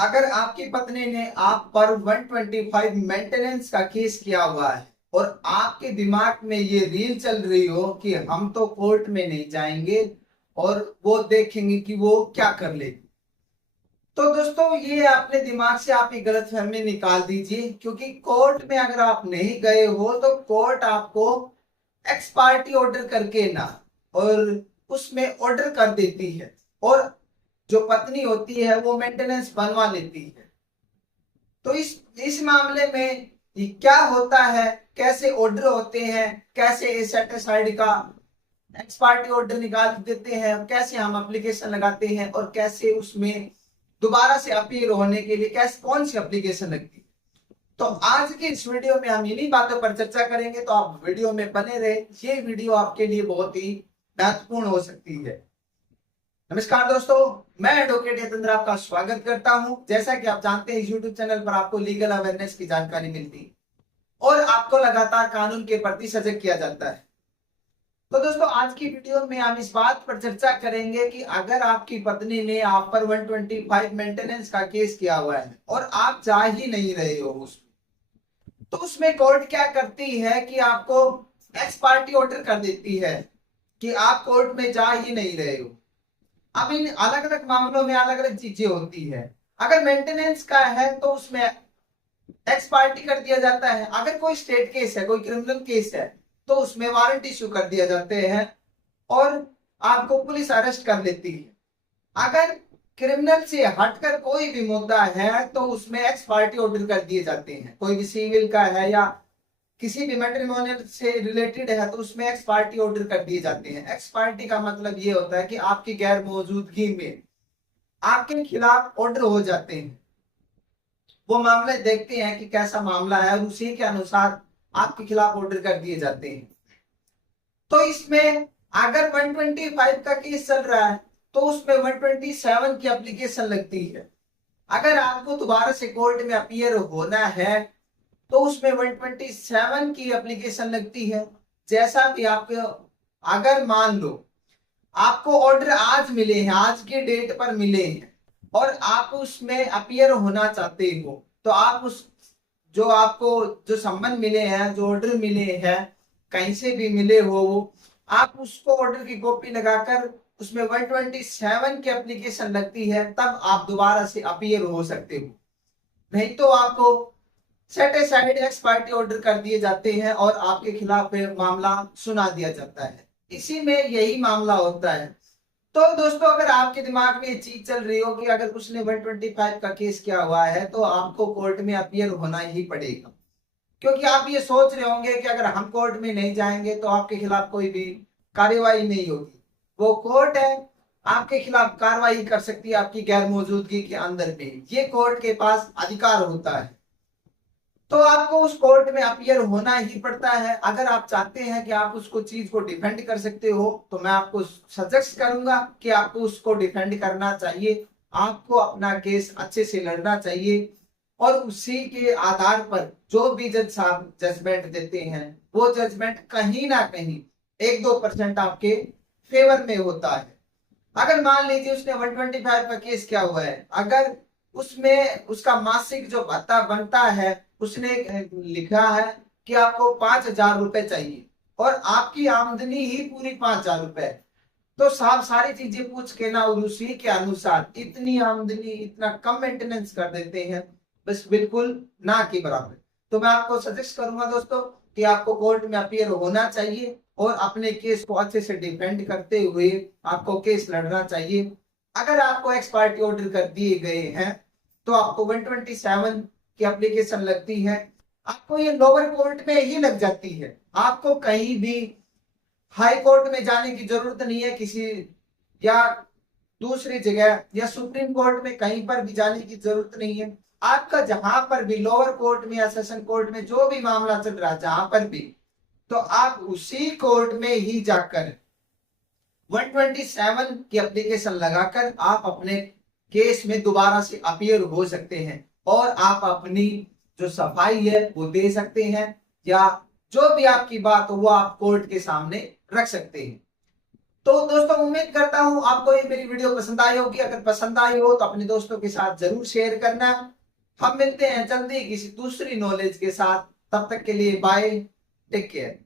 अगर आपकी पत्नी ने आप पर 125 मेंटेनेंस का केस किया हुआ है और आपके दिमाग में ये रील चल रही हो कि हम तो कोर्ट में नहीं जाएंगे और वो देखेंगे कि वो क्या कर लेगी, तो दोस्तों ये अपने दिमाग से आप ये गलतफहमी निकाल दीजिए। क्योंकि कोर्ट में अगर आप नहीं गए हो तो कोर्ट आपको एक्स पार्टी ऑर्डर करके ना और उसमें ऑर्डर कर देती है और जो पत्नी होती है वो मेंटेनेंस बनवा लेती है। तो इस मामले में ये क्या होता है, कैसे ऑर्डर होते हैं, कैसे एसेटिसाइड का एक्स पार्टी ऑर्डर निकाल देते हैं, कैसे हम एप्लीकेशन लगाते हैं और कैसे उसमें दोबारा से अपील होने के लिए कैसे कौन सी एप्लीकेशन लगती है। तो आज की इस वीडियो में हम इन्हीं बातों पर चर्चा करेंगे, तो आप वीडियो में बने रहे। ये वीडियो आपके लिए बहुत ही महत्वपूर्ण हो सकती है। नमस्कार दोस्तों, मैं एडवोकेट यतेंद्र आपका स्वागत करता हूं। जैसा कि आप जानते हैं, यूट्यूब चैनल पर आपको लीगल अवेयरनेस की जानकारी मिलती है और आपको लगातार कानून के प्रति सजग किया जाता है। तो दोस्तों आज की वीडियो में हम इस बात पर चर्चा करेंगे कि अगर आपकी पत्नी ने आप पर 125 मेंटेनेंस का केस किया हुआ है और आप जा ही नहीं रहे हो उसमें, तो उसमें कोर्ट क्या करती है कि आपको एक्स पार्टी ऑर्डर कर देती है कि आप कोर्ट में जा ही नहीं रहे हो। अब इन अलग अलग मामलों में अलग अलग चीजें होती है। अगर मेंटेनेंस का है तो उसमें एक्स पार्टी कर दिया जाता है। अगर कोई स्टेट केस है, कोई क्रिमिनल केस है, तो उसमें वारंट इश्यू कर दिया जाते हैं और आपको पुलिस अरेस्ट कर लेती है। अगर क्रिमिनल से हटकर कोई भी मुद्दा है तो उसमें एक्स पार्टी ऑर्डर कर दिए जाते हैं। कोई भी सिविल का है या किसी भी मैट्रिमोनियल से रिलेटेड है तो उसमें एक्स पार्टी ऑर्डर कर दिए जाते हैं। एक्स पार्टी का मतलब ये होता है कि आपकी गैर मौजूदगी में आपके खिलाफ ऑर्डर हो जाते हैं। वो मामले देखते हैं कि कैसा मामला है और उसी के अनुसार आपके खिलाफ ऑर्डर कर दिए जाते हैं। तो इसमें अगर 125 का केस चल रहा है तो उसमें 127 की एप्लीकेशन लगती है। अगर आपको दोबारा से कोर्ट में अपीयर होना है तो उसमें 127 की एप्लीकेशन लगती है। जैसा भी आपको, अगर मान लो आपको ऑर्डर आज मिले हैं, आज के डेट पर मिले हैं और आप उसमें अपीयर होना चाहते हो, तो आप उस जो आपको जो सम्मन मिले हैं, जो ऑर्डर मिले हैं, कहीं से भी मिले हो, आप उसको ऑर्डर की कॉपी लगाकर उसमें 127 की एप्लीकेशन लगती है, तब आप दोबारा से अपीयर हो सकते हो। नहीं तो आपको set aside x party order कर दिए जाते हैं और आपके खिलाफ मामला सुना दिया जाता है। इसी में यही मामला होता है। तो दोस्तों अगर आपके दिमाग में ये चीज चल रही हो कि अगर उसने 125 का केस किया हुआ है तो आपको कोर्ट में अपीयर होना ही पड़ेगा। क्योंकि आप ये सोच रहे होंगे कि अगर हम कोर्ट में नहीं जाएंगे तो आपके खिलाफ कोई भी कार्यवाही नहीं होगी। वो कोर्ट है, आपके खिलाफ कार्रवाई कर सकती है आपकी गैर मौजूदगी के अंदर में। ये कोर्ट के पास अधिकार होता है। तो आपको उस कोर्ट में अपीयर होना ही पड़ता है। अगर आप चाहते हैं कि आप उसको चीज को डिफेंड कर सकते हो तो मैं आपको सजेस्ट करूंगा कि आपको उसको डिफेंड करना चाहिए। आपको अपना केस अच्छे से लड़ना चाहिए और उसी के आधार पर जो भी जज साहब जजमेंट देते हैं वो जजमेंट कहीं ना कहीं 1-2% आपके फेवर में होता है। अगर मान लीजिए उसने 125 का केस किया हुआ है, अगर उसमें उसका मासिक जो भत्ता बनता है उसने लिखा है कि आपको 5,000 रुपए चाहिए और आपकी आमदनी ही पूरी 5,000 रुपए, तो साहब सारी चीजें पूछ के ना और उसी के अनुसार इतनी आमदनी इतना कम मेंटेनेंस कर देते हैं, बस बिल्कुल ना के बराबर। तो मैं आपको सजेस्ट करूंगा दोस्तों कि आपको कोर्ट में अपीयर होना चाहिए और अपने केस को अच्छे से डिफेंड करते हुए आपको केस लड़ना चाहिए। अगर आपको एक्स पार्टी ऑर्डर कर दिए गए हैं तो आपको 127 की एप्लीकेशन लगती है। आपको ये लोअर कोर्ट में ही लग जाती है। आपको कहीं भी हाई कोर्ट में जाने की जरूरत नहीं है, किसी या दूसरी जगह या सुप्रीम कोर्ट में कहीं पर भी जाने की जरूरत नहीं है। आपका जहां पर भी लोअर कोर्ट में या सेशन कोर्ट में जो भी मामला चल रहा है जहां पर भी, तो आप उसी कोर्ट में ही जाकर 127 की एप्लीकेशन लगाकर आप अपने केस में दोबारा से अपीयर हो सकते हैं और आप अपनी जो सफाई है वो दे सकते हैं या जो भी आपकी बात हो वो आप कोर्ट के सामने रख सकते हैं। तो दोस्तों उम्मीद करता हूं आपको ये मेरी वीडियो पसंद आई होगी। अगर पसंद आई हो तो अपने दोस्तों के साथ जरूर शेयर करना। हम मिलते हैं जल्दी किसी दूसरी नॉलेज के साथ। तब तक के लिए बाय, टेक केयर।